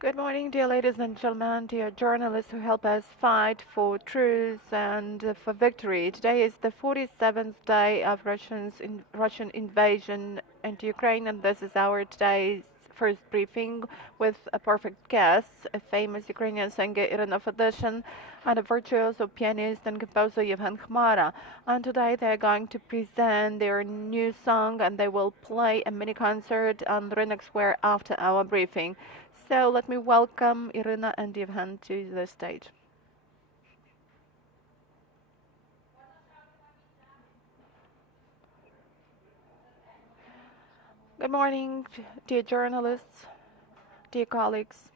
Good morning, dear ladies and gentlemen, dear journalists who help us fight for truth and for victory. Today is the 47th day of Russian invasion into Ukraine, and this is our today's first briefing with a perfect guest, a famous Ukrainian singer Iryna Fedyshyn and a virtuoso pianist and composer Yevhen Khmara. And today they are going to present their new song and they will play a mini concert on Rynek Square after our briefing. So let me welcome Iryna and Yevhen to the stage. Good morning, dear journalists, dear colleagues.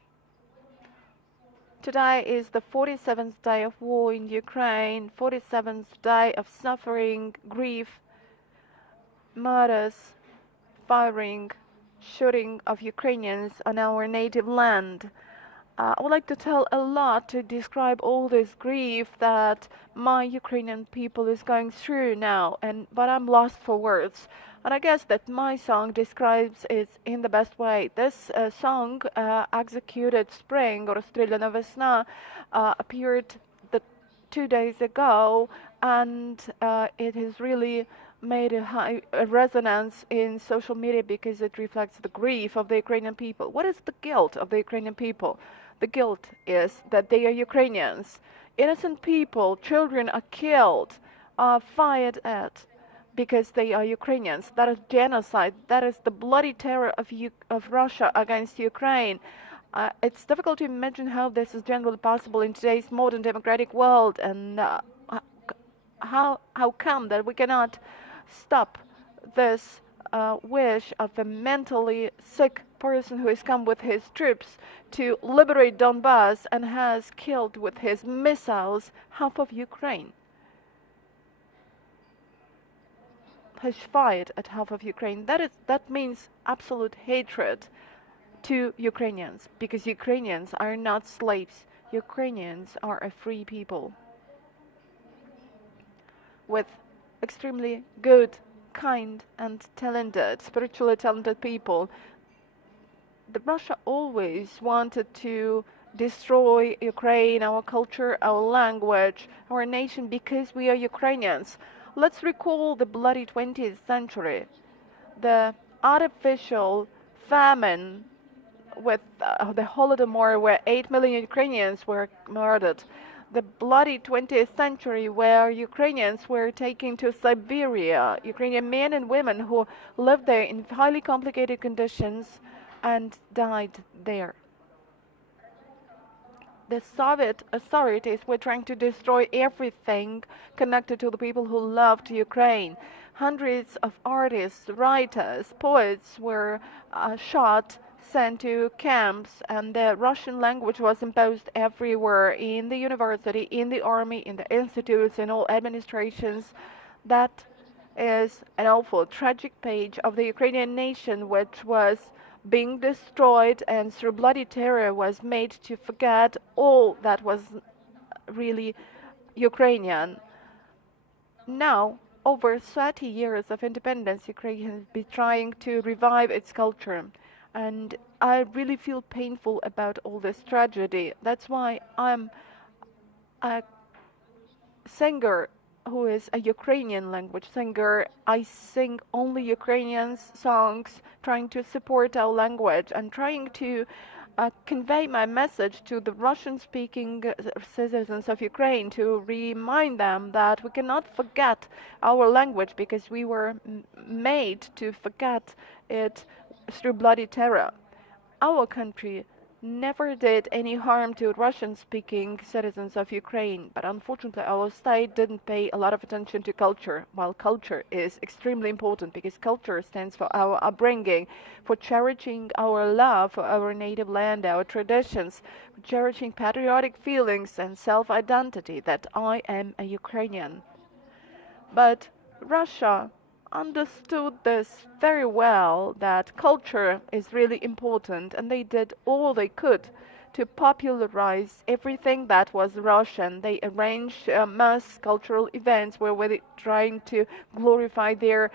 Today is the 47th day of war in Ukraine, 47th day of suffering, grief, murders, firing, shooting of Ukrainians on our native land. I would like to tell a lot to describe all this grief that my Ukrainian people is going through now, but I'm lost for words. And I guess that my song describes it in the best way. This song, Executed Spring, Rozstrilyana Vesna, appeared 2 days ago, and it has really made a resonance in social media because it reflects the grief of the Ukrainian people. What is the guilt of the Ukrainian people? The guilt is that they are Ukrainians. Innocent people, children are killed, are fired at because they are Ukrainians. That is genocide. That is the bloody terror of Russia against Ukraine. It's difficult to imagine how this is generally possible in today's modern democratic world, and how come that we cannot stop this wish of a mentally sick person who has come with his troops to liberate Donbass and has killed with his missiles half of Ukraine. Has fired at half of Ukraine. That means absolute hatred to Ukrainians, because Ukrainians are not slaves. Ukrainians are a free people with extremely good, kind and talented, spiritually talented people. Russia always wanted to destroy Ukraine, our culture, our language, our nation, because we are Ukrainians. Let's recall the bloody 20th century, the artificial famine with the Holodomor, where 8 million Ukrainians were murdered, the bloody 20th century where Ukrainians were taken to Siberia, Ukrainian men and women who lived there in highly complicated conditions and died there. The Soviet authorities were trying to destroy everything connected to the people who loved Ukraine. Hundreds of artists, writers, poets were shot, sent to camps, and the Russian language was imposed everywhere, in the university, in the army, in the institutes, in all administrations. That is an awful, tragic page of the Ukrainian nation, which was being destroyed and through bloody terror was made to forget all that was really Ukrainian. Now, over 30 years of independence, Ukraine has been trying to revive its culture. And I really feel painful about all this tragedy. That's why I'm a singer who is a Ukrainian language singer. I sing only Ukrainian songs, trying to support our language and trying to convey my message to the Russian-speaking citizens of Ukraine, to remind them that we cannot forget our language because we were made to forget it through bloody terror. Our country never did any harm to Russian-speaking citizens of Ukraine, but unfortunately our state didn't pay a lot of attention to culture, while culture is extremely important because culture stands for our upbringing, for cherishing our love for our native land, our traditions, for cherishing patriotic feelings and self-identity that I am a Ukrainian. But Russia understood this very well, that culture is really important, and they did all they could to popularize everything that was Russian. They arranged mass cultural events where they trying to glorify their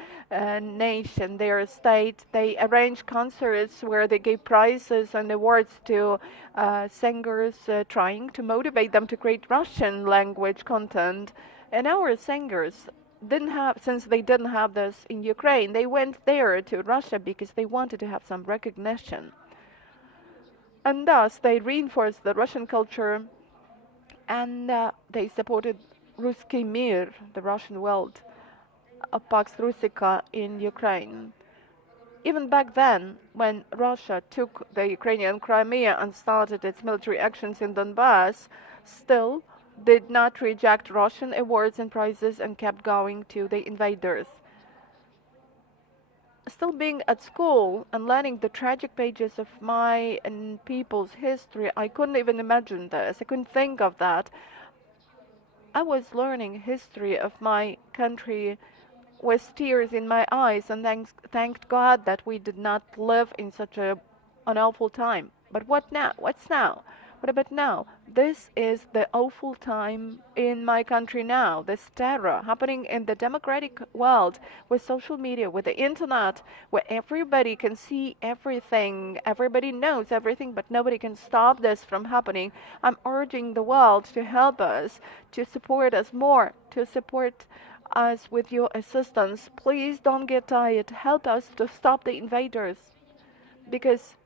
nation, their state. They arranged concerts where they gave prizes and awards to singers, trying to motivate them to create Russian language content. And our singers didn't have, since they didn't have this in Ukraine, they went there to Russia because they wanted to have some recognition. And thus they reinforced the Russian culture, and they supported Ruski Mir, the Russian world, Pax Russika in Ukraine. Even back then, when Russia took the Ukrainian Crimea and started its military actions in Donbass, still did not reject Russian awards and prizes and kept going to the invaders. Still being at school and learning the tragic pages of my and people's history, I couldn't even imagine this. I couldn't think of that. I was learning history of my country with tears in my eyes, and thanked God that we did not live in such an awful time. But what now? What's now? What about now? This is the awful time in my country now. This terror happening in the democratic world with social media, with the internet, where everybody can see everything, everybody knows everything, but nobody can stop this from happening. I'm urging the world to help us, to support us more, to support us with your assistance. Please don't get tired. Help us to stop the invaders, because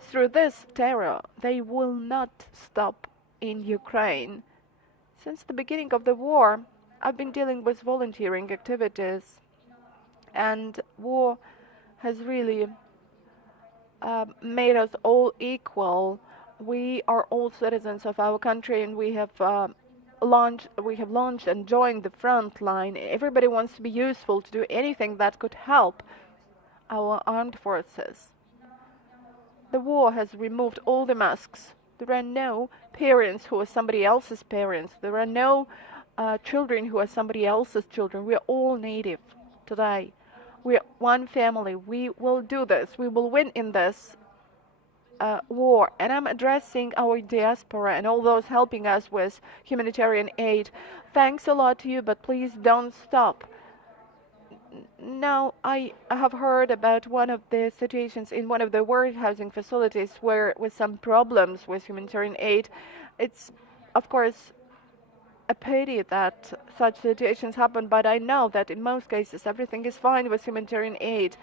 through this terror, they will not stop in Ukraine. Since the beginning of the war, I've been dealing with volunteering activities, and war has really made us all equal. We are all citizens of our country, and we have launched and joined the front line. Everybody wants to be useful, to do anything that could help our armed forces. The war has removed all the masks. There are no parents who are somebody else's parents. There are no children who are somebody else's children. We are all native today. We are one family. We will do this. We will win in this war. And I'm addressing our diaspora and all those helping us with humanitarian aid. Thanks a lot to you, but please don't stop. Now, I have heard about one of the situations in one of the warehousing facilities where with some problems with humanitarian aid. It's, of course, a pity that such situations happen, but I know that in most cases everything is fine with humanitarian aid.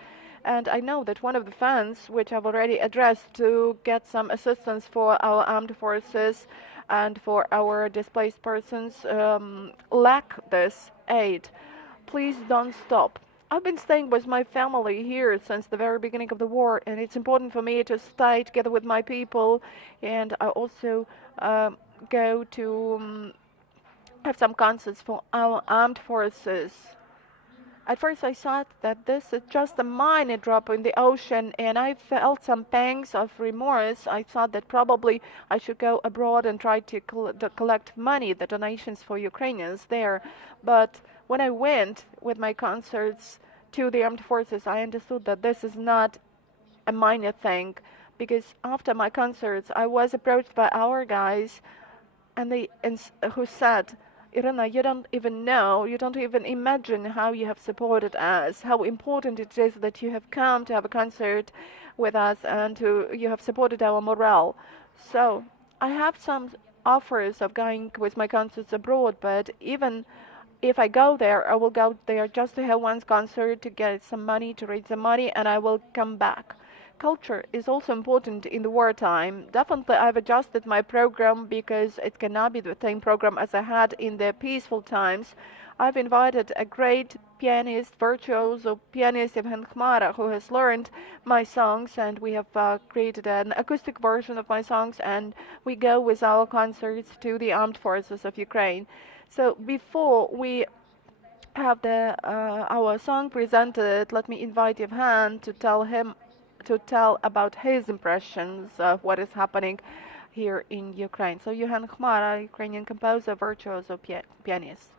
And I know that one of the funds, which I've already addressed to get some assistance for our armed forces and for our displaced persons, lack this aid. Please don't stop. I've been staying with my family here since the very beginning of the war, and it's important for me to stay together with my people. And I also go to have some concerts for our armed forces. At first I thought that this is just a minor drop in the ocean, and I felt some pangs of remorse. I thought that probably I should go abroad and try to collect money, the donations for Ukrainians there. But when I went with my concerts to the armed forces, I understood that this is not a minor thing, because after my concerts I was approached by our guys, and who said, Iryna, you don't even know, you don't even imagine how you have supported us, how important it is that you have come to have a concert with us, and you have supported our morale. So I have some offers of going with my concerts abroad, but even if I go there, I will go there just to have one concert, to get some money, to raise some money, and I will come back. Culture is also important in the wartime. Definitely I've adjusted my program because it cannot be the same program as I had in the peaceful times. I've invited a great pianist, virtuoso pianist, Yevhen Khmara, who has learned my songs, and we have created an acoustic version of my songs, and we go with our concerts to the armed forces of Ukraine. So before we have our song presented, let me invite Yevhen to tell about his impressions of what is happening here in Ukraine. So Yevhen Khmara, Ukrainian composer, virtuoso pianist.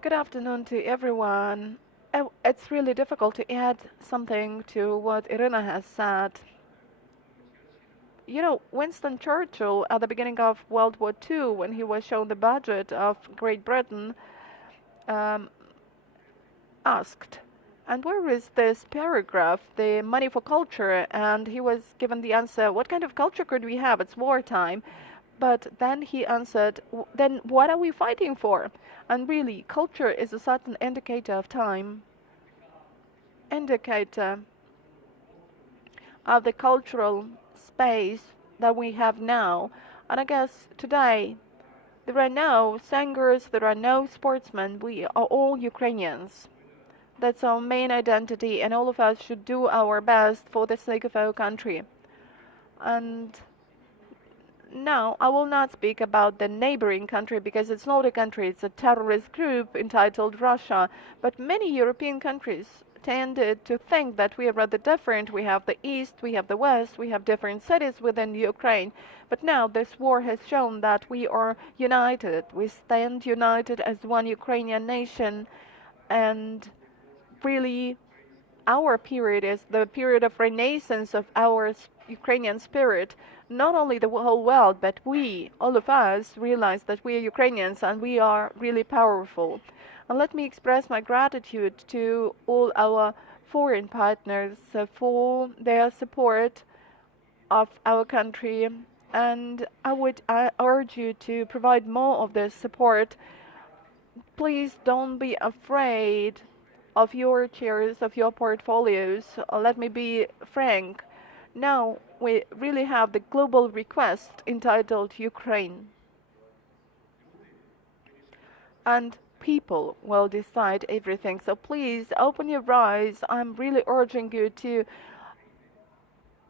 Good afternoon to everyone. It's really difficult to add something to what Iryna has said. You know, Winston Churchill, at the beginning of World War II, when he was shown the budget of Great Britain, um, asked, and where is this paragraph, the money for culture? And he was given the answer, what kind of culture could we have? It's wartime. But then he answered, then what are we fighting for? And really, culture is a certain indicator of time, indicator of the cultural space that we have now. And I guess today, there are no singers, there are no sportsmen, we are all Ukrainians. That's our main identity, and all of us should do our best for the sake of our country. And now, I will not speak about the neighboring country because it's not a country, it's a terrorist group entitled Russia. But many European countries tended to think that we are rather different. We have the East, we have the West, we have different cities within Ukraine. But now this war has shown that we are united. We stand united as one Ukrainian nation, and really our period is the period of renaissance of our Ukrainian spirit. Not only the whole world, but we, all of us, realize that we are Ukrainians and we are really powerful. And let me express my gratitude to all our foreign partners for their support of our country. And I urge you to provide more of this support. Please don't be afraid of your chairs, of your portfolios. Let me be frank. Now we really have the global request entitled Ukraine. And people will decide everything. So please open your eyes. I'm really urging you to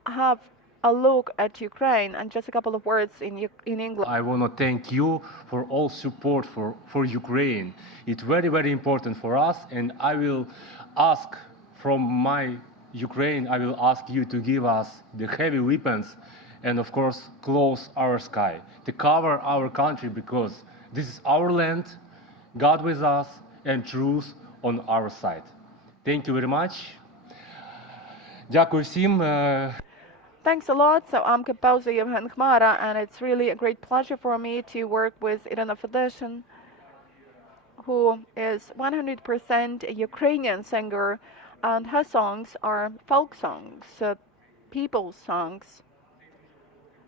have a look at Ukraine. And just a couple of words in English. I want to thank you for all support for Ukraine. It's very, very important for us, and I will ask from my Ukraine, I will ask you to give us the heavy weapons and, of course, close our sky, to cover our country, because this is our land, God with us, and truth on our side. Thank you very much. Дякую всім. Thanks a lot. So I'm composer Yevhen Khmara, and it's really a great pleasure for me to work with Iryna Fedyshyn, who is 100% a Ukrainian singer, and her songs are folk songs, people's songs.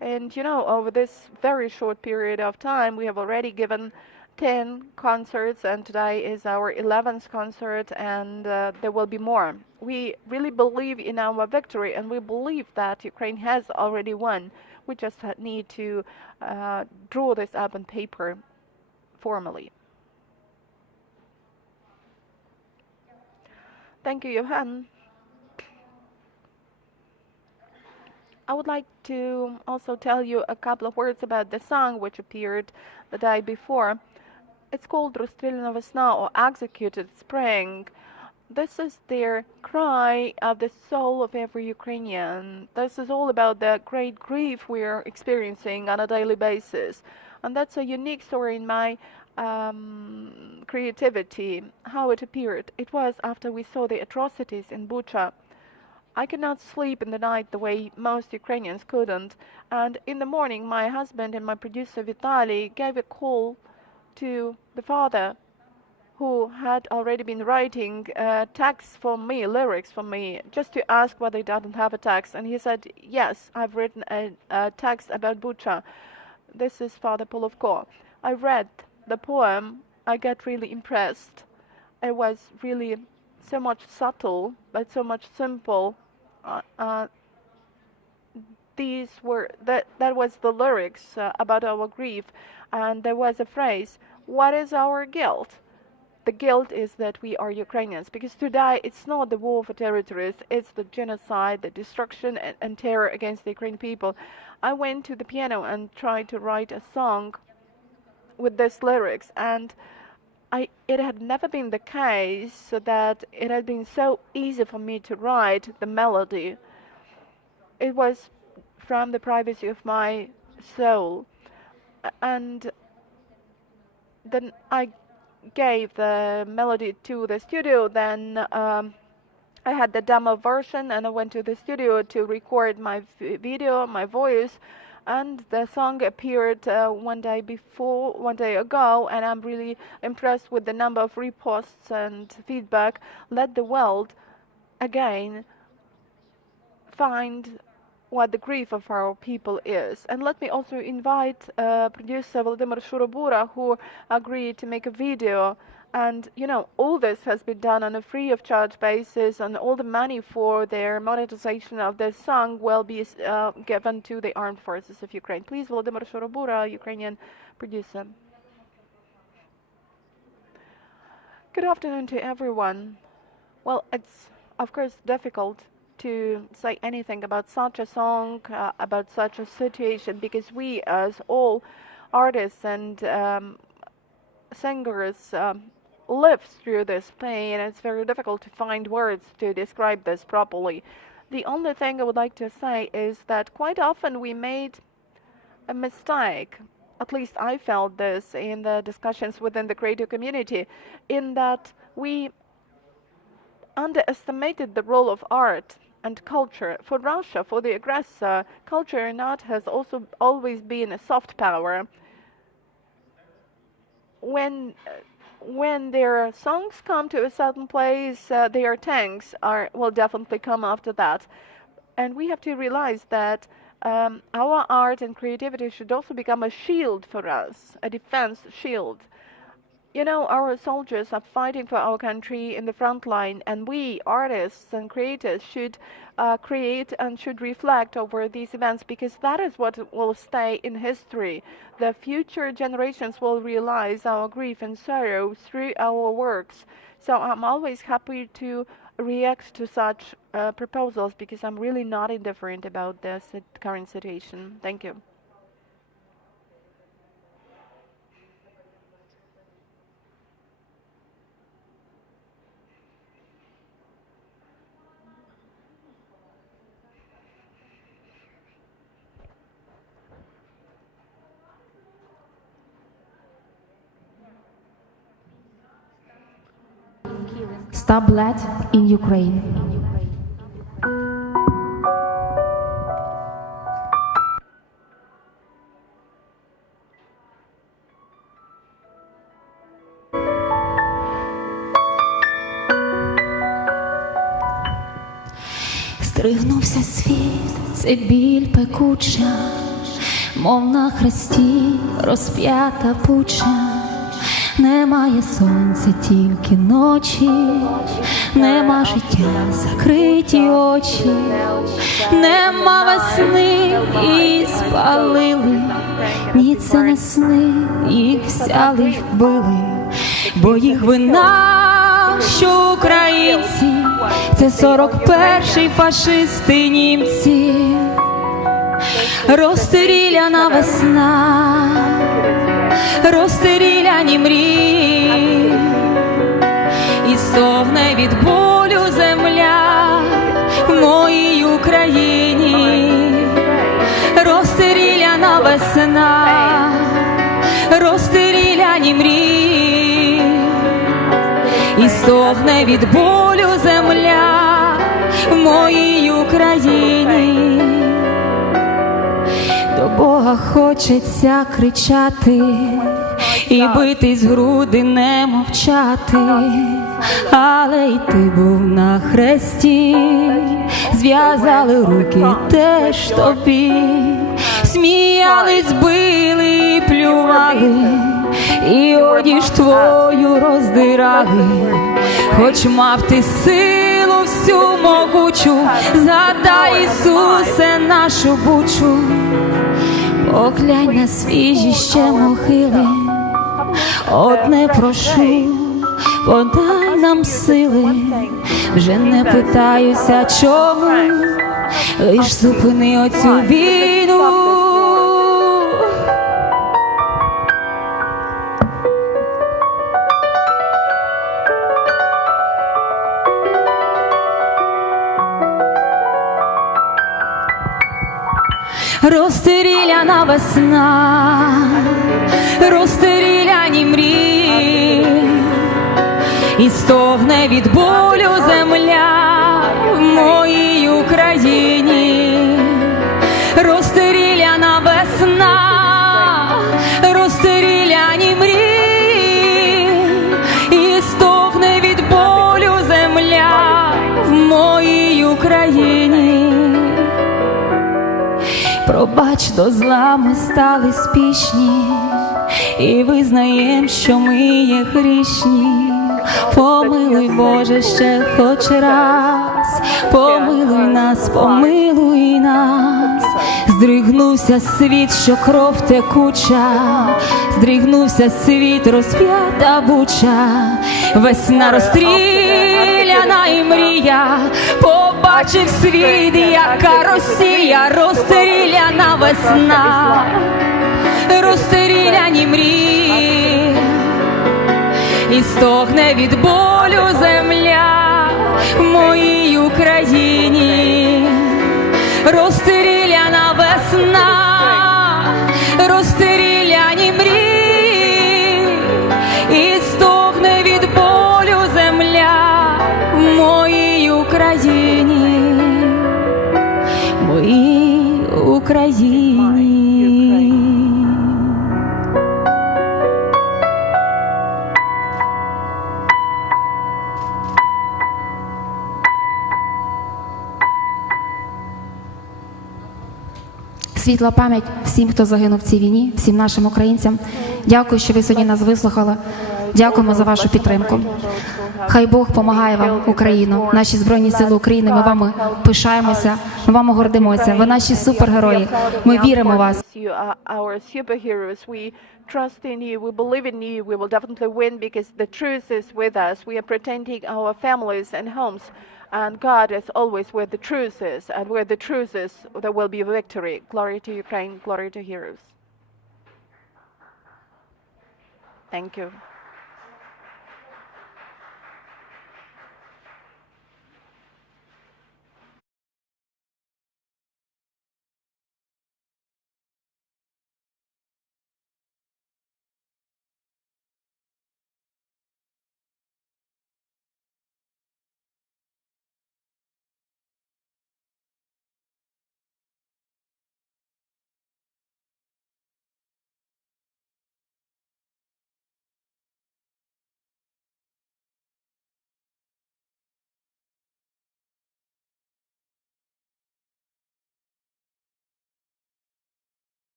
And you know, over this very short period of time, we have already given 10 concerts, and today is our 11th concert, and there will be more. We really believe in our victory, and we believe that Ukraine has already won. We just need to draw this up on paper formally. Thank you, Yevhen. I would like to also tell you a couple of words about the song which appeared the day before. It's called Rozstrilyana Vesna, or Executed Spring. This is their cry of the soul of every Ukrainian. This is all about the great grief we are experiencing on a daily basis. And that's a unique story in my creativity, how it appeared. It was after we saw the atrocities in Bucha. I could not sleep in the night the way most Ukrainians couldn't. And in the morning, my husband and my producer Vitaly gave a call to the father, who had already been writing texts for me, lyrics for me, just to ask whether he doesn't have a text. And he said, yes, I've written a text about Bucha. This is Father Polovko. I read the poem. I got really impressed. It was really so much subtle, but so much simple. That was the lyrics about our grief. And there was a phrase, what is our guilt? The guilt is that we are Ukrainians, because today it's not the war for territories, it's the genocide, the destruction and terror against the Ukrainian people. I went to the piano and tried to write a song with these lyrics, and it had never been the case that it had been so easy for me to write the melody. It was from the privacy of my soul. And then I gave the melody to the studio, then I had the demo version, and I went to the studio to record my video, my voice, and the song appeared one day ago, and I'm really impressed with the number of reposts and feedback. Let the world again find what the grief of our people is. And let me also invite producer Volodymyr Shurobura, who agreed to make a video. And you know, all this has been done on a free of charge basis, and all the money for their monetization of this song will be given to the armed forces of Ukraine. Please, Volodymyr Shurobura, Ukrainian producer. Good afternoon to everyone. Well, it's of course difficult to say anything about such a song, about such a situation, because we, as all artists and singers, lives through this pain, and it's very difficult to find words to describe this properly. The only thing I would like to say is that quite often we made a mistake. At least I felt this in the discussions within the creative community, in that we underestimated the role of art and culture. For Russia, for the aggressor, culture and art has also always been a soft power. When their songs come to a certain place, their tanks will definitely come after that. And we have to realize that our art and creativity should also become a shield for us, a defense shield. You know, our soldiers are fighting for our country in the front line, and we, artists and creators, should create and should reflect over these events, because that is what will stay in history. The future generations will realize our grief and sorrow through our works. So I'm always happy to react to such proposals, because I'm really not indifferent about this current situation. Thank you. Stop blood in Ukraine. Стригнувся світ, це біль пекуча, мов на хресті розп'ята пуча. Немає сонця, тільки ночі, нема життя, закриті очі, нема весни, і спалили, ні це не сни, їх взяли й вбили, бо їх вина, що українці, це 41-й фашисти німці. Розстріляна весна, розстріляні мрії, і стогне від болю земля в моїй Україні. Розстріляна весна, розстріляні мрії, і стогне від болю земля в моїй Україні. До Бога хочеться кричати і битись в груди, не мовчати, але й ти був на хресті, зв'язали руки теж тобі, сміялись, били і плювали, і одіж твою роздирали, хоч мав ти силу всю могучу, згадай, Ісусе, нашу бучу. Поглянь на свіжі ще могили, одне прошу, подай нам сили, вже не питаюся чому, лиш зупини оцю війну. Розстріляна весна, розстріляні мрії, і стогне від болю земля в моїй Україні. Розстріляна весна, розстріляні мрії, і стогне від болю земля в моїй Україні. Пробач, до зла ми стали спішні, і визнаєм, що ми є грішні. Помилуй, Боже, ще хоч раз, помилуй нас. Здригнувся світ, що кров текуча, здригнувся світ, розп'ята буча. Весна розстріляна і мрія, побачив світ, яка Росія. Розстріляна весна, розстріляні мрії, і стогне від болю земля в моїй Україні. Розстріляна весна, розстріляні мрії, і стогне від болю земля в моїй Україні, в моїй Україні. Світла пам'ять всім, хто загинув в цій війні, всім нашим українцям. Дякую, що ви сьогодні нас вислухали. Дякуємо за вашу підтримку. Хай Бог допомагає вам, Україну, наші Збройні Сили України. Ми вами пишаємося, ми вами гордимося. Ви наші супергерої. Ми віримо в вас. Trust in you, we believe in you, we will definitely win because the truth is with us. We are protecting our families and homes, and God is always where the truth is, and where the truth is, there will be victory. Glory to Ukraine, glory to heroes. Thank you.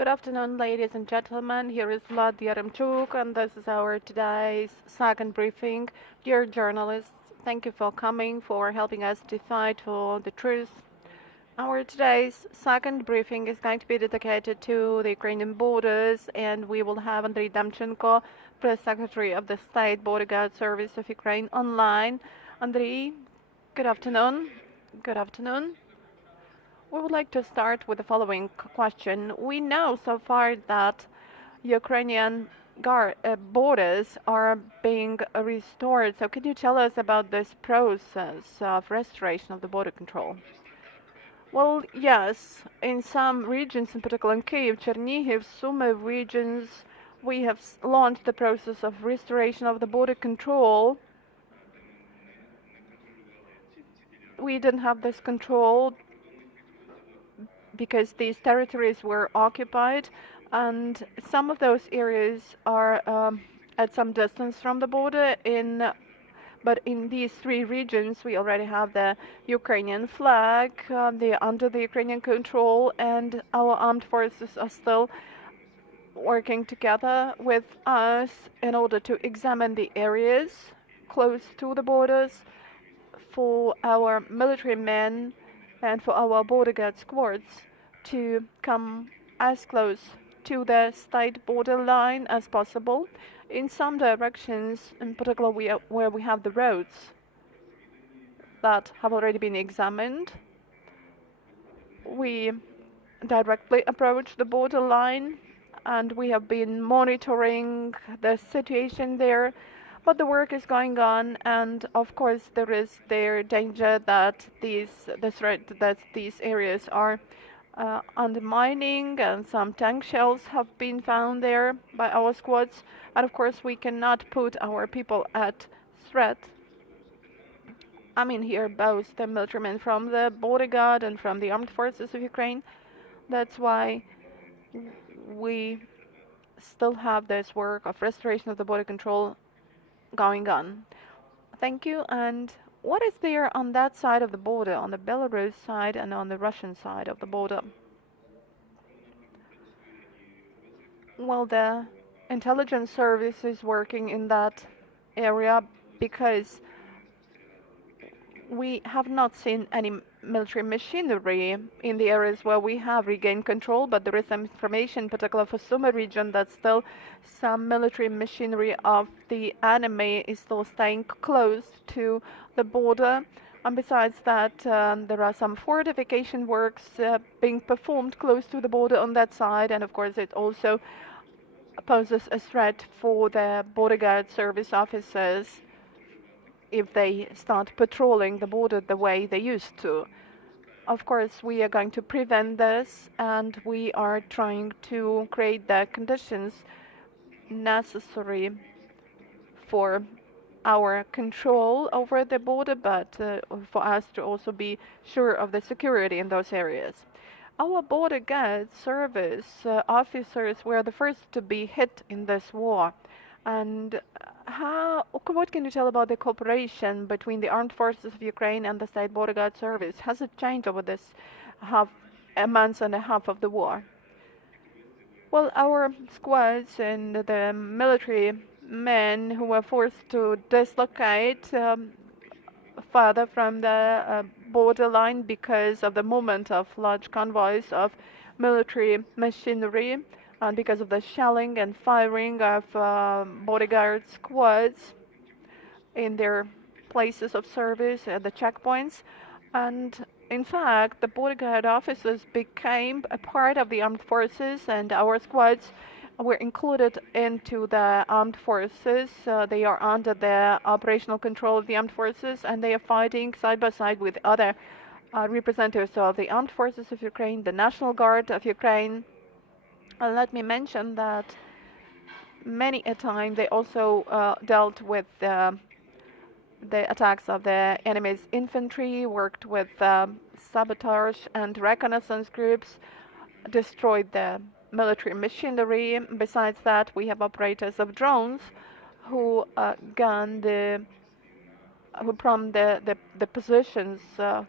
Good afternoon, ladies and gentlemen. Here is Vlad Yaremchuk, and this is our today's second briefing. Dear journalists, thank you for coming, for helping us to fight for the truth. Our today's second briefing is going to be dedicated to the Ukrainian borders, and we will have Andriy Demchenko, Press Secretary of the State Border Guard Service of Ukraine, online. Andriy, good afternoon. Good afternoon. We would like to start with the following question. We know so far that Ukrainian borders are being restored. So can you tell us about this process of restoration of the border control? Well, yes. In some regions, in particular in Kyiv, Chernihiv, Sumy regions, we have launched the process of restoration of the border control. We didn't have this control because these territories were occupied, and some of those areas are at some distance from the border. But in these three regions, we already have the Ukrainian flag. They are under the Ukrainian control, and our armed forces are still working together with us in order to examine the areas close to the borders for our military men and for our border guard squads to come as close to the state border line as possible. In some directions, in particular where we have the roads that have already been examined, we directly approach the border line, and we have been monitoring the situation there. But the work is going on, and of course there is the danger that the threat that these areas are undermining, and some tank shells have been found there by our squads. And of course we cannot put our people at threat. I mean here both the military men from the border guard and from the armed forces of Ukraine. That's why we still have this work of restoration of the border control going on. Thank you. And what is there on that side of the border, on the Belarus side and on the Russian side of the border? Well, the intelligence service is working in that area because we have not seen any military machinery in the areas where we have regained control, but there is some information, particularly for Sumy region, that still some military machinery of the enemy is still staying close to the border. And besides that, there are some fortification works being performed close to the border on that side, and of course it also poses a threat for the border guard service officers if they start patrolling the border the way they used to. Of course, we are going to prevent this, and we are trying to create the conditions necessary for our control over the border, but for us to also be sure of the security in those areas. Our border guard service officers were the first to be hit in this war. And what can you tell about the cooperation between the armed forces of Ukraine and the State Border Guard Service? Has it changed over this a month and a half of the war? Well, our squads and the military men who were forced to dislocate further from the borderline because of the movement of large convoys of military machinery, and because of the shelling and firing of border guard squads in their places of service at the checkpoints. And in fact, the border guard officers became a part of the armed forces, and our squads were included into the armed forces. They are under the operational control of the armed forces, and they are fighting side by side with other representatives of the armed forces of Ukraine, the National Guard of Ukraine. Let me mention that many a time they also dealt with the attacks of the enemy's infantry, worked with sabotage and reconnaissance groups, destroyed the military machinery. Besides that, we have operators of drones who prompt the positions,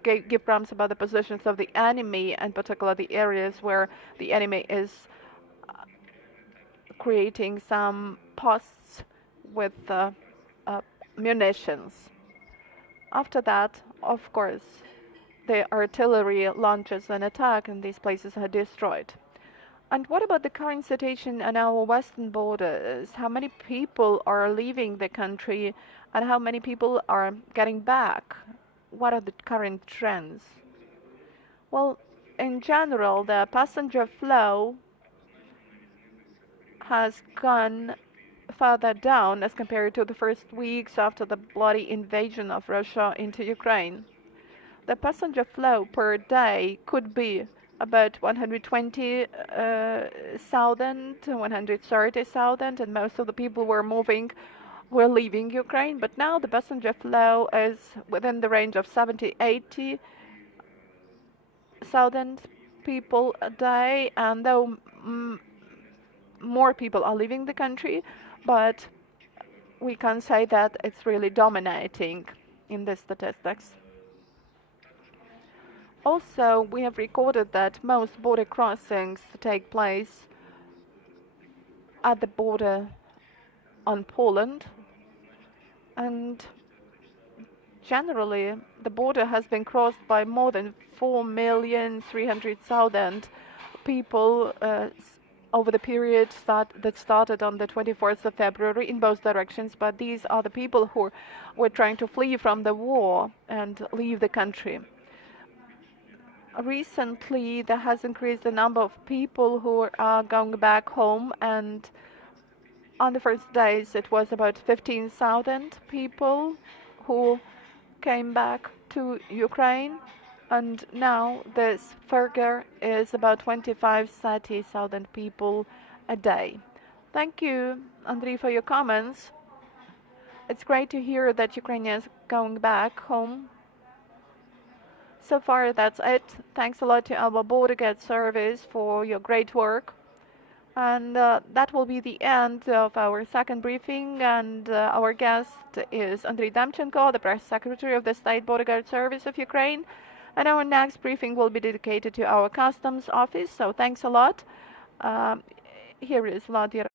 give prompts about the positions of the enemy, and particularly the areas where the enemy is creating some posts with munitions. After that, of course, the artillery launches an attack and these places are destroyed. And what about the current situation on our western borders? How many people are leaving the country and how many people are getting back? What are the current trends? Well, in general, the passenger flow has gone further down as compared to the first weeks after the bloody invasion of Russia into Ukraine. The passenger flow per day could be about 120,000, 130,000, and most of the people were leaving Ukraine. But now the passenger flow is within the range of 70, 80,000 people a day, and though more people are leaving the country, but we can say that it's really dominating in the statistics. Also, we have recorded that most border crossings take place at the border on Poland, and generally the border has been crossed by more than 4,300,000 people over the period that started on the 24th of February in both directions, but these are the people who were trying to flee from the war and leave the country. Recently, there has increased the number of people who are going back home, and on the first days it was about 15,000 people who came back to Ukraine, and now this figure is about 25,000-30,000 people a day. Thank you, Andriy, for your comments. It's great to hear that Ukrainians going back home. So far, that's it. Thanks a lot to our border guard service for your great work. And that will be the end of our second briefing. And our guest is Andriy Demchenko, the press secretary of the State Border Guard Service of Ukraine. And our next briefing will be dedicated to our customs office. So thanks a lot. Here is Vladimir.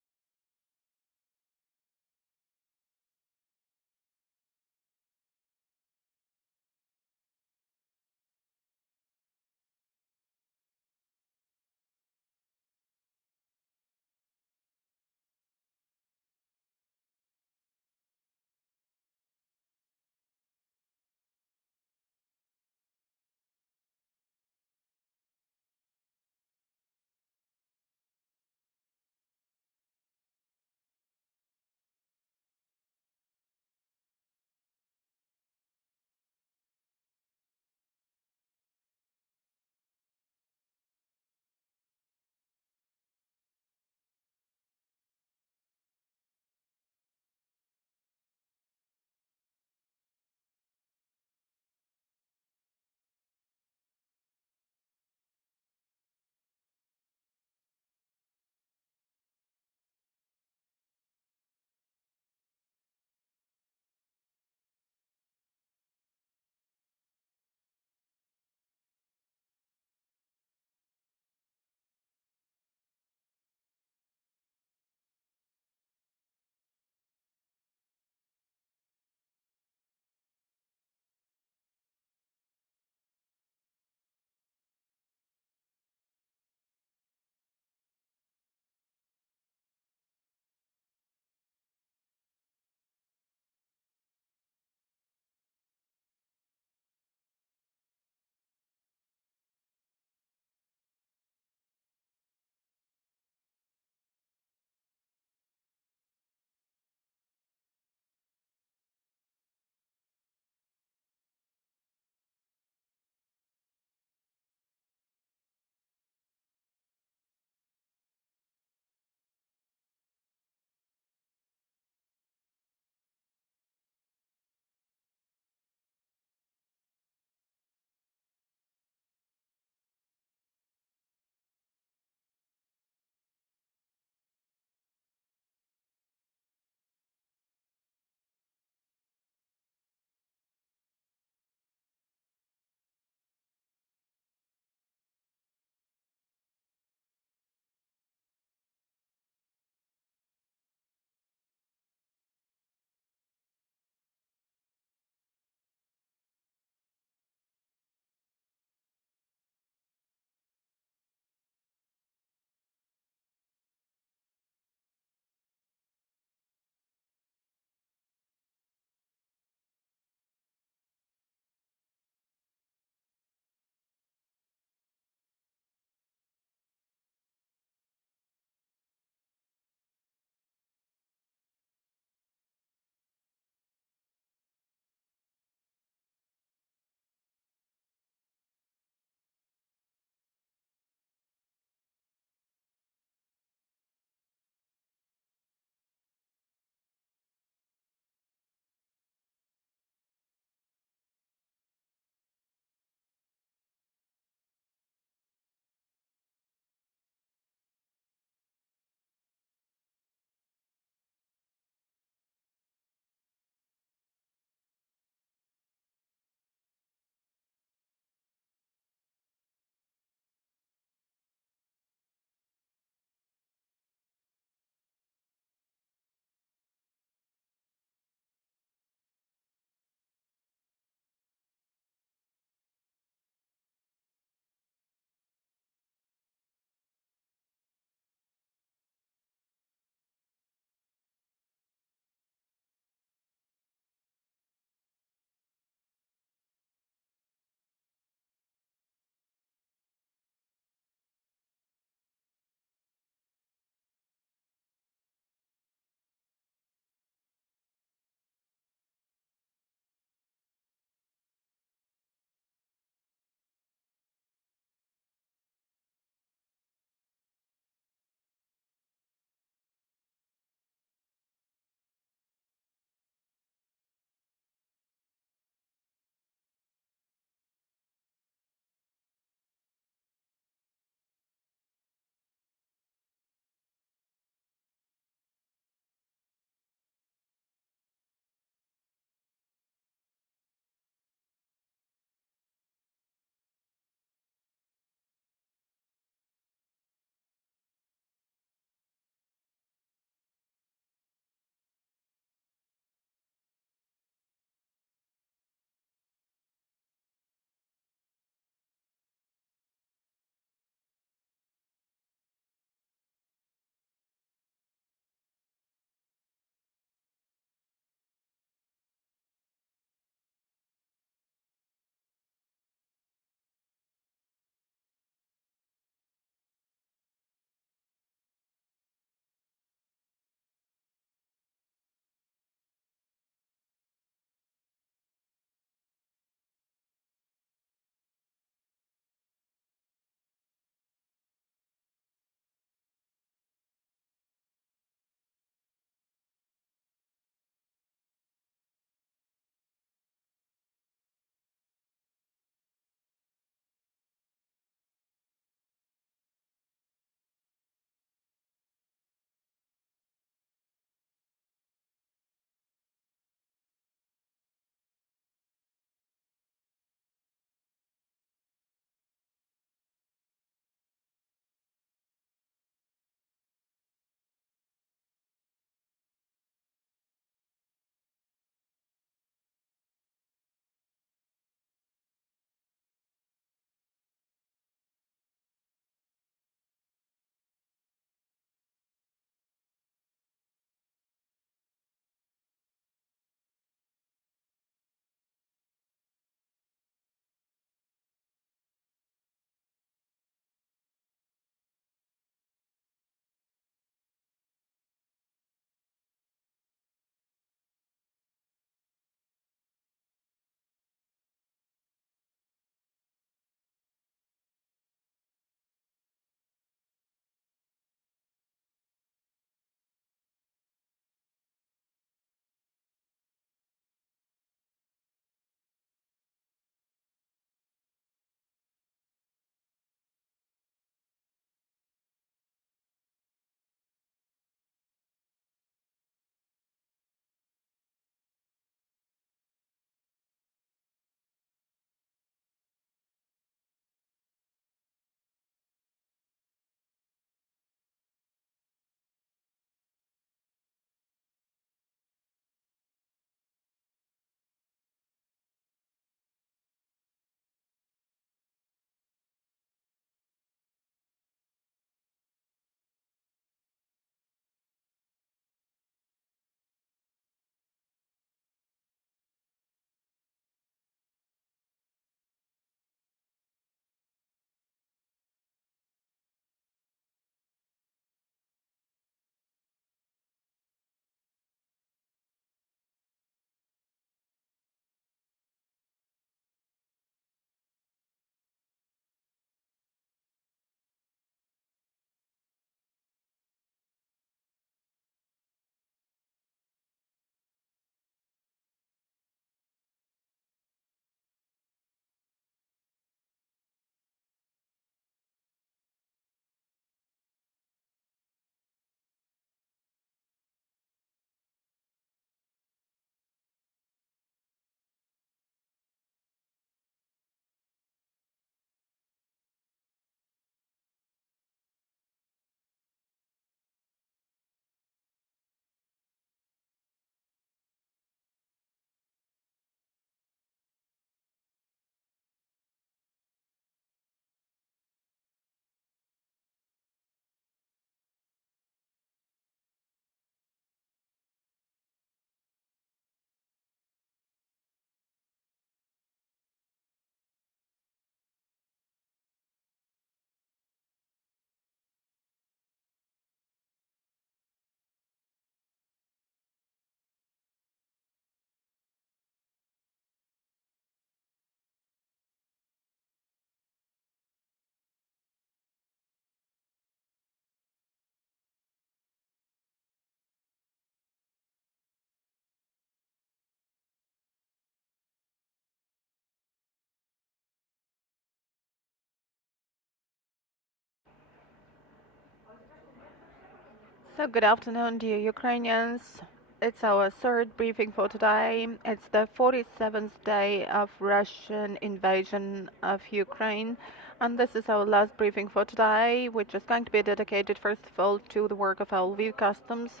So good afternoon, dear Ukrainians. It's our third briefing for today. It's the 47th day of Russian invasion of Ukraine. And this is our last briefing for today, which is going to be dedicated, first of all, to the work of our Lviv customs,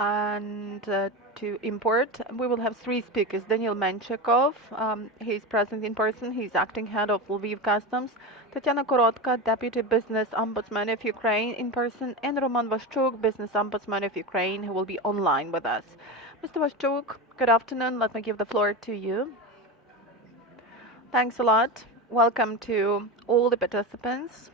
and to import. We will have three speakers. Daniil Menshykov, he's present in person, he's acting head of Lviv Customs. Tetyana Korotka, Deputy Business Ombudsman of Ukraine in person, and Vashchuk, Business Ombudsman of Ukraine, who will be online with us. Mr. Vashchuk, good afternoon. Let me give the floor to you. Thanks a lot. Welcome to all the participants.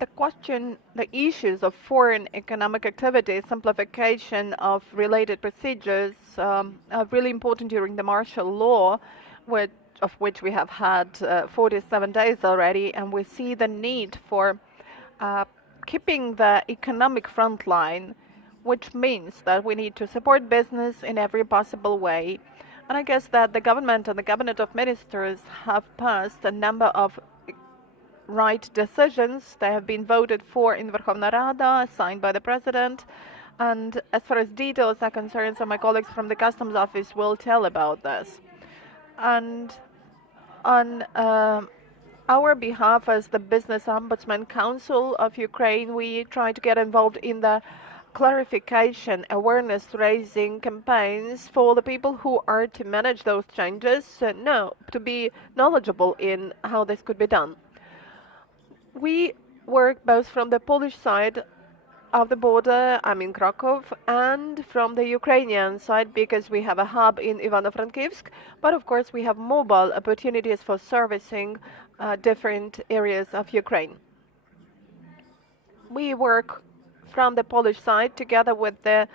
The issues of foreign economic activity, simplification of related procedures are really important during the martial law, of which we have had 47 days already, and we see the need for keeping the economic front line, which means that we need to support business in every possible way. And I guess that the government and the Cabinet of Ministers have passed a number of right decisions. They have been voted for in Verkhovna Rada, signed by the President. And as far as details are concerned, so my colleagues from the Customs Office will tell about this. And on our behalf, as the Business Ombudsman Council of Ukraine, we try to get involved in the clarification, awareness-raising campaigns for the people who are to manage those changes, to be knowledgeable in how this could be done. We work both from the Polish side of the border, I'm in Krakow, and from the Ukrainian side, because we have a hub in Ivano-Frankivsk, but of course we have mobile opportunities for servicing different areas of Ukraine. We work from the Polish side together with the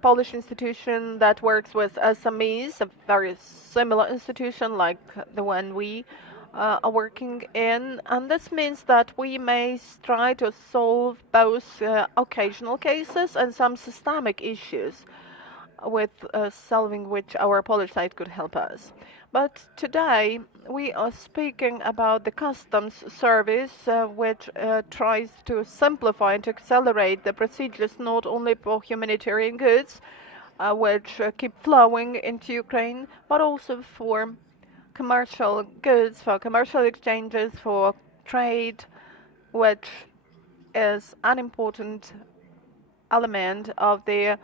Polish institution that works with SMEs, a very similar institution like the one we are working in, and this means that we may try to solve both occasional cases and some systemic issues, with solving which our Polish side could help us. But today we are speaking about the customs service, which tries to simplify and to accelerate the procedures not only for humanitarian goods, which keep flowing into Ukraine, but also for commercial goods, for commercial exchanges, for trade, which is an important element of the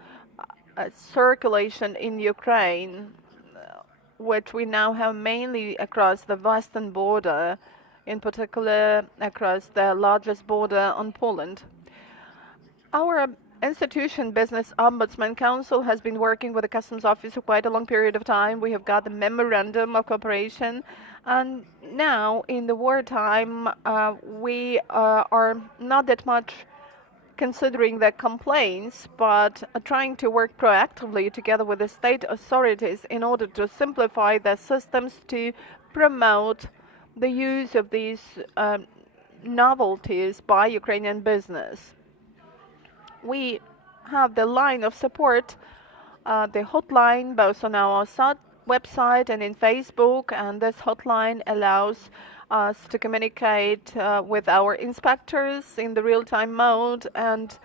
circulation in Ukraine, which we now have mainly across the western border, in particular across the largest border on Poland. Our institution, Business Ombudsman Council, has been working with the Customs Office for quite a long period of time. We have got the memorandum of cooperation, and now in the wartime we are not that much considering the complaints, but trying to work proactively together with the state authorities in order to simplify the systems to promote the use of these novelties by Ukrainian business. We have the line of support, the hotline, both on our website and in Facebook, and this hotline allows us to communicate with our inspectors in the real-time mode, and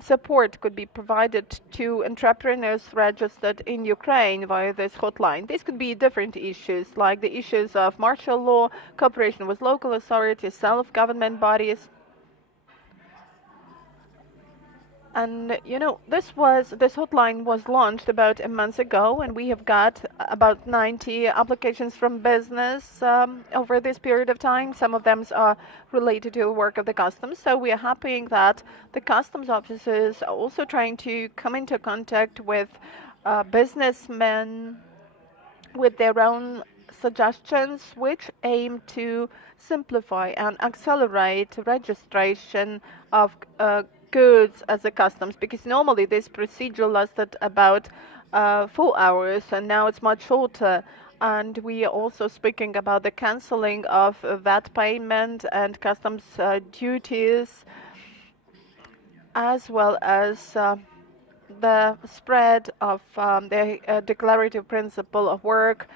support could be provided to entrepreneurs registered in Ukraine via this hotline. These could be different issues, like the issues of martial law, cooperation with local authorities, self-government bodies. And this hotline was launched about a month ago, and we have got about 90 applications from business over this period of time. Some of them are related to the work of the customs. So we are happy that the customs officers are also trying to come into contact with businessmen with their own suggestions, which aim to simplify and accelerate registration of goods as a customs, because normally this procedure lasted about 4 hours, and now it's much shorter. And we are also speaking about the cancelling of VAT payment and customs duties, as well as the spread of the declarative principle of work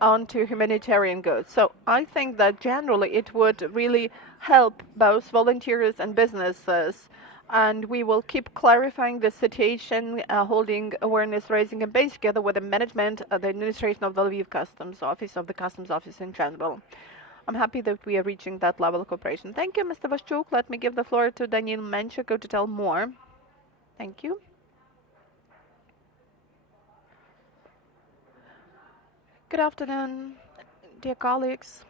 onto humanitarian goods. So I think that generally it would really help both volunteers and businesses. And we will keep clarifying the situation, holding awareness raising campaigns together with the management, the administration of the Lviv Customs Office, of the Customs Office in general. I'm happy that we are reaching that level of cooperation. Thank you, Mr. Vashchuk. Let me give the floor to Daniil Menshykov to tell more. Thank you. Good afternoon, dear colleagues.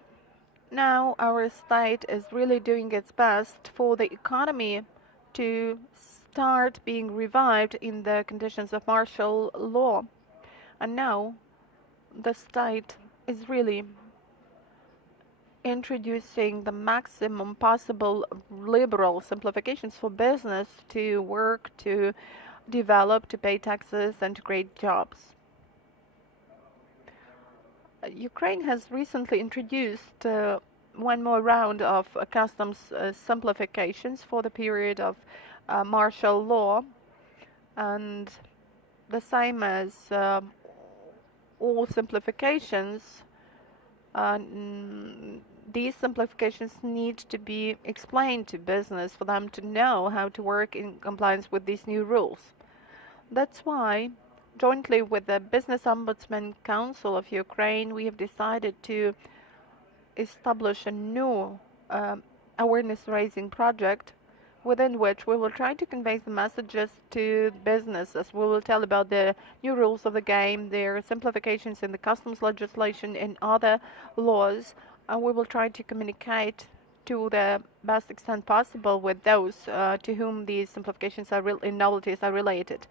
Now our state is really doing its best for the economy to start being revived in the conditions of martial law. And now the state is really introducing the maximum possible liberal simplifications for business to work, to develop, to pay taxes, and to create jobs. Ukraine has recently introduced one more round of customs simplifications for the period of martial law, and the same as all simplifications, these simplifications need to be explained to business for them to know how to work in compliance with these new rules. That's why, jointly with the Business Ombudsman Council of Ukraine, we have decided to establish a new awareness-raising project within which we will try to convey the messages to businesses. We will tell about the new rules of the game, their simplifications in the customs legislation and other laws, and we will try to communicate to the best extent possible with those to whom these simplifications and novelties are related.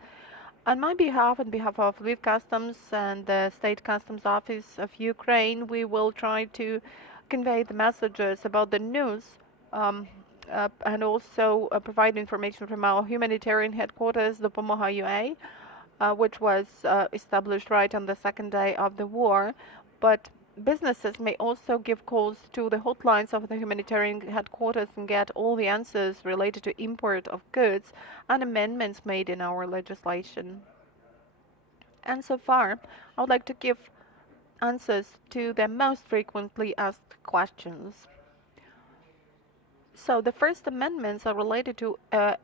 On my behalf, on behalf of Lviv Customs and the State Customs Office of Ukraine, we will try to convey the messages about the news and also provide information from our humanitarian headquarters, the Pomoha UA, which was established right on the second day of the war. But businesses may also give calls to the hotlines of the humanitarian headquarters and get all the answers related to import of goods and amendments made in our legislation. And so far, I would like to give answers to the most frequently asked questions. So the first amendments are related to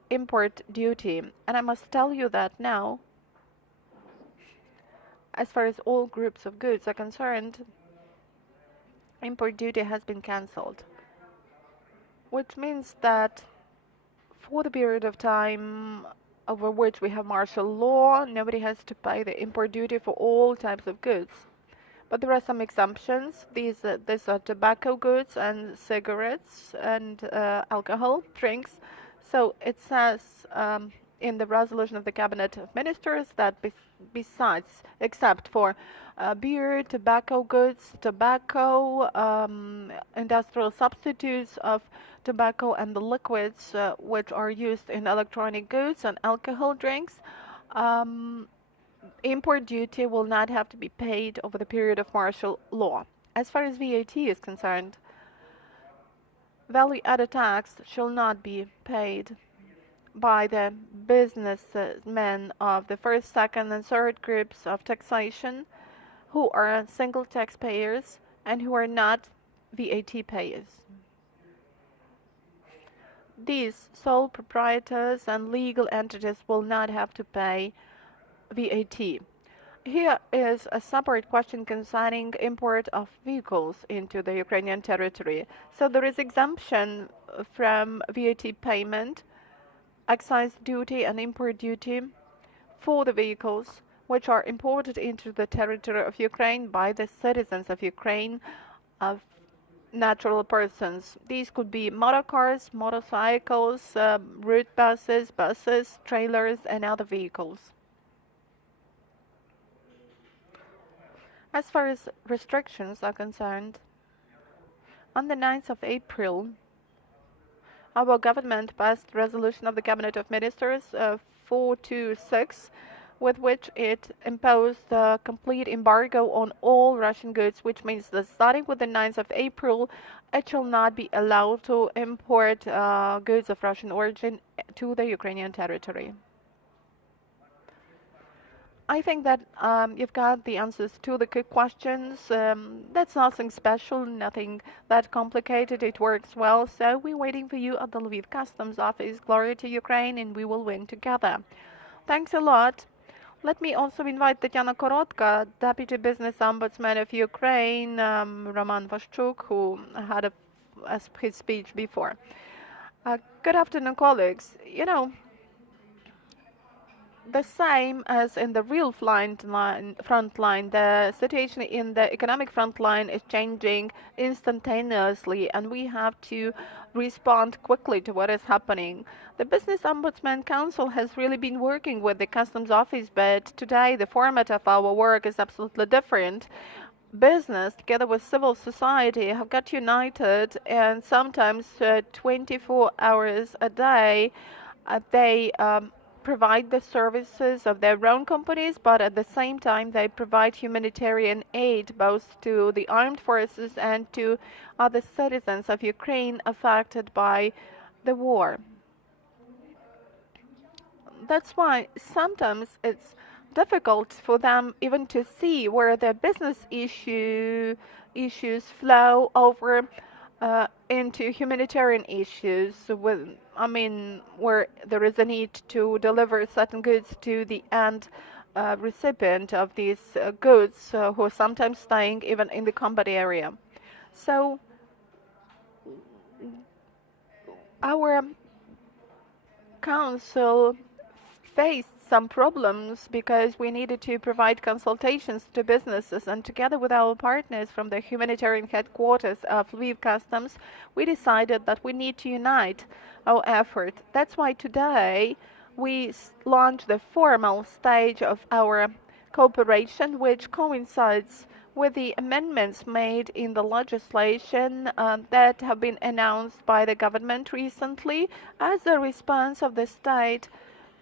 import duty, and I must tell you that now, as far as all groups of goods are concerned, import duty has been cancelled, which means that for the period of time over which we have martial law, nobody has to pay the import duty for all types of goods. But there are some exemptions. These are tobacco goods and cigarettes and alcohol drinks. So it says in the resolution of the Cabinet of Ministers that besides, except for beer, tobacco goods, tobacco, industrial substitutes of tobacco and the liquids which are used in electronic goods and alcohol drinks, import duty will not have to be paid over the period of martial law. As far as VAT is concerned, value-added tax shall not be paid by the businessmen of the first, second, and third groups of taxation who are single taxpayers and who are not VAT payers. These sole proprietors and legal entities will not have to pay VAT. Here is a separate question concerning import of vehicles into the Ukrainian territory. So there is exemption from VAT payment, excise duty and import duty for the vehicles which are imported into the territory of Ukraine by the citizens of Ukraine, of natural persons. These could be motor cars, motorcycles, route buses, trailers, and other vehicles. As far as restrictions are concerned, on the 9th of April, our government passed resolution of the Cabinet of Ministers 426, with which it imposed a complete embargo on all Russian goods, which means that starting with the 9th of April, it shall not be allowed to import goods of Russian origin to the Ukrainian territory. I think that you've got the answers to the quick questions. That's nothing special, nothing that complicated. It works well. So we're waiting for you at the Lviv Customs Office. Glory to Ukraine, and we will win together. Thanks a lot. Let me also invite Tetyana Korotka, Deputy Business Ombudsman of Ukraine, Roman Vashchuk, who had his speech before. Good afternoon, colleagues. You know, the same as in the real front line, the situation in the economic front line is changing instantaneously, and we have to respond quickly to what is happening. The Business Ombudsman Council has really been working with the Customs Office, but today the format of our work is absolutely different. Business, together with civil society, have got united, and sometimes 24 hours a day they provide the services of their own companies, but at the same time they provide humanitarian aid both to the armed forces and to other citizens of Ukraine affected by the war. That's why sometimes it's difficult for them even to see where their business issues flow over into humanitarian issues, where there is a need to deliver certain goods to the end recipient of these goods, who are sometimes staying even in the combat area. So our council faced some problems because we needed to provide consultations to businesses, and together with our partners from the humanitarian headquarters of Lviv Customs, we decided that we need to unite our effort. That's why today we launched the formal stage of our cooperation, which coincides with the amendments made in the legislation that have been announced by the government recently as a response of the state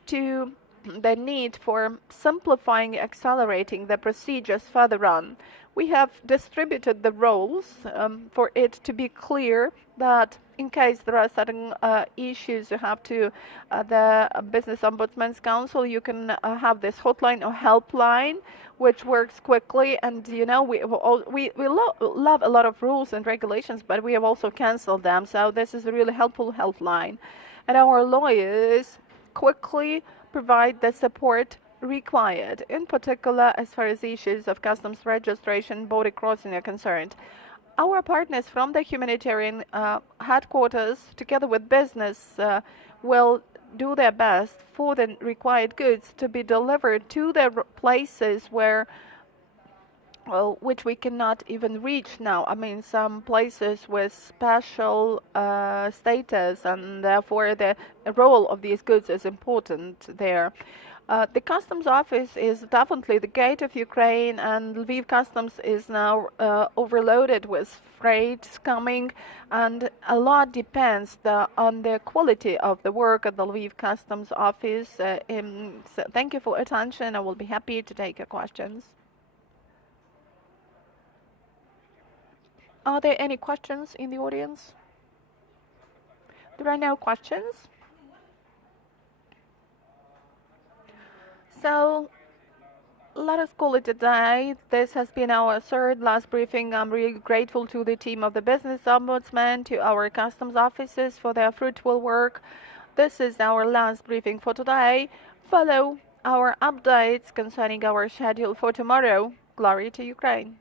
to the need for simplifying, accelerating the procedures further on. We have distributed the roles for it to be clear that in case there are certain issues you have to the Business Ombudsman's Council, you can have this hotline or helpline which works quickly. And you know, we love a lot of rules and regulations, but we have also cancelled them, so this is a really helpful helpline, and our lawyers quickly provide the support required, in particular as far as issues of customs registration, border crossing are concerned. Our partners from the humanitarian headquarters, together with business, will do their best for the required goods to be delivered to the places where which we cannot even reach now. Some places with special status, and therefore the role of these goods is important there. The customs office is definitely the gate of Ukraine, and Lviv Customs is now overloaded with freights coming, and a lot depends on the quality of the work at the Lviv Customs office. So thank you for attention. I will be happy to take your questions. Are there any questions in the audience? There are no questions. So let us call it a day. This has been our third last briefing. I'm really grateful to the team of the Business Ombudsman, to our customs officers for their fruitful work. This is our last briefing for today. Follow our updates concerning our schedule for tomorrow. Glory to Ukraine.